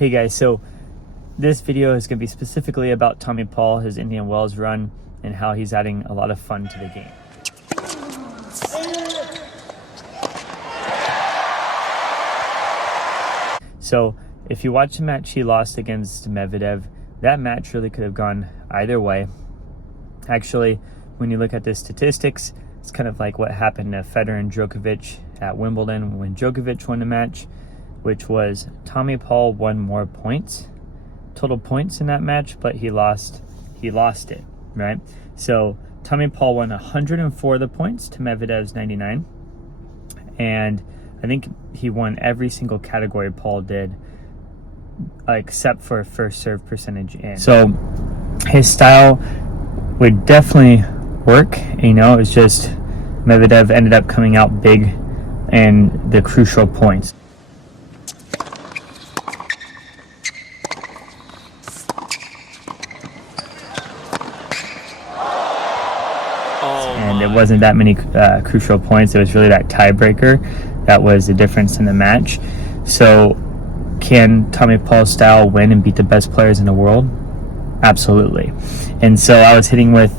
Hey guys, so this video is going to be specifically about Tommy Paul, his Indian Wells run, and how he's adding a lot of fun to the game. So if you watch the match he lost against Medvedev, that match really could have gone either way. Actually, when you look at the statistics, it's kind of like what happened to Federer and Djokovic at Wimbledon when Djokovic won the match, which was Tommy Paul won more points, total points in that match, but he lost it, right? So Tommy Paul won 104 of the points to Medvedev's 99, and I think he won every single category Paul did, except for first serve percentage in. So his style would definitely work, it's just Medvedev ended up coming out big in the crucial points. And it wasn't that many crucial points. It was really that tiebreaker that was the difference in the match. So can Tommy Paul's style win and beat the best players in the world? Absolutely. And so I was hitting with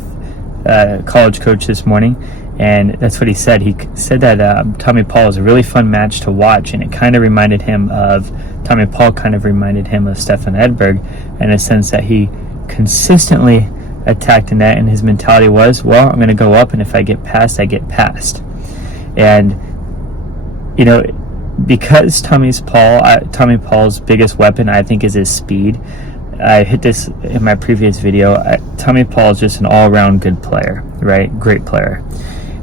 a college coach this morning, and that's what he said. He said that Tommy Paul is a really fun match to watch, and it kind of reminded him of Tommy Paul kind of reminded him of Stefan Edberg in a sense that he consistently attacked the net, and his mentality was, well, I'm going to go up, and if I get past, I get past. And because Tommy Paul's biggest weapon, I think, is his speed. I hit this in my previous video. Tommy Paul is just an all-around good player, right? Great player.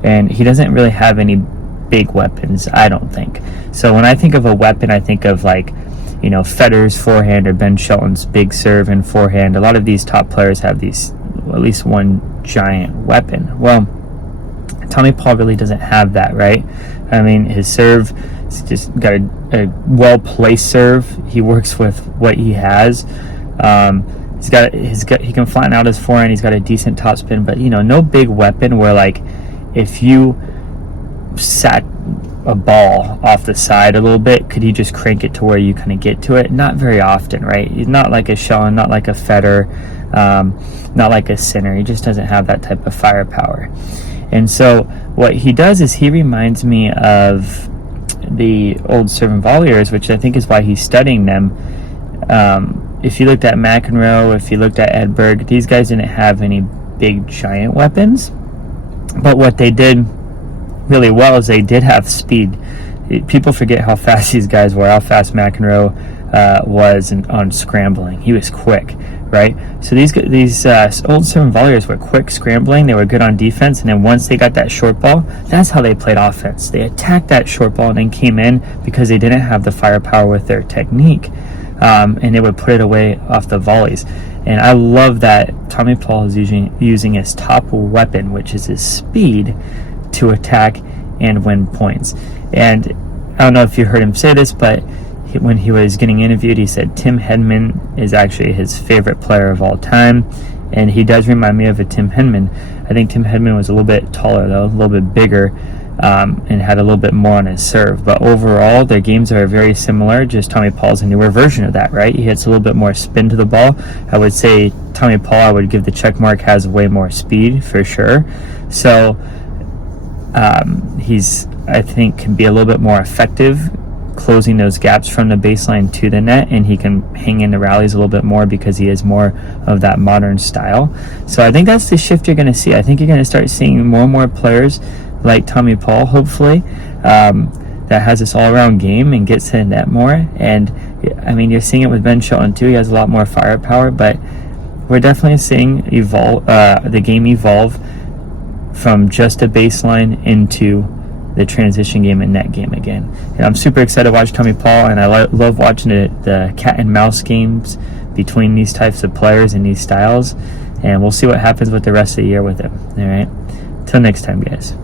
And he doesn't really have any big weapons, I don't think. So when I think of a weapon, I think of Federer's forehand or Ben Shelton's big serve and forehand. A lot of these top players have at least one giant weapon. Well, Tommy Paul really doesn't have that, right? I mean, his serve, he's just got a well-placed serve. He works with what he has. He can flatten out his forehand. He's got a decent topspin, but no big weapon where if you sat a ball off the side a little bit, could he just crank it to where you kind of get to it? Not very often, right? He's not like a Shelton, not like a Federer, not like a Sinner. He just doesn't have that type of firepower. And so what he does is he reminds me of the old serve and volleyers, which I think is why he's studying them. If you looked at McEnroe, if you looked at Edberg, these guys didn't have any big giant weapons, but what they did really well is they did have speed. People forget how fast these guys were, how fast McEnroe was on scrambling. He was quick, right? So these old serve and volleyers were quick scrambling. They were good on defense, and then once they got that short ball, that's how they played offense. They attacked that short ball and then came in because they didn't have the firepower with their technique, and they would put it away off the volleys. And I love that Tommy Paul is using his top weapon, which is his speed, to attack and win points. And I don't know if you heard him say this, but when he was getting interviewed, he said Tim Henman is actually his favorite player of all time, and he does remind me of a Tim Henman. I think Tim Henman was a little bit taller, though, a little bit bigger, and had a little bit more on his serve. But overall, their games are very similar, just Tommy Paul's a newer version of that, right? He hits a little bit more spin to the ball. I would say Tommy Paul, I would give the check mark, has way more speed, for sure. So I think, can be a little bit more effective closing those gaps from the baseline to the net, and he can hang in the rallies a little bit more because he is more of that modern style. So I think that's the shift you're going to see. I think you're going to start seeing more and more players like Tommy Paul, hopefully, that has this all-around game and gets to the net more. And I mean, you're seeing it with Ben Shelton too. He has a lot more firepower, but we're definitely seeing the game evolve from just a baseline into the transition game and net game again. And I'm super excited to watch Tommy Paul, and I love watching the cat and mouse games between these types of players and these styles, and we'll see what happens with the rest of the year with him. All right, till next time, guys.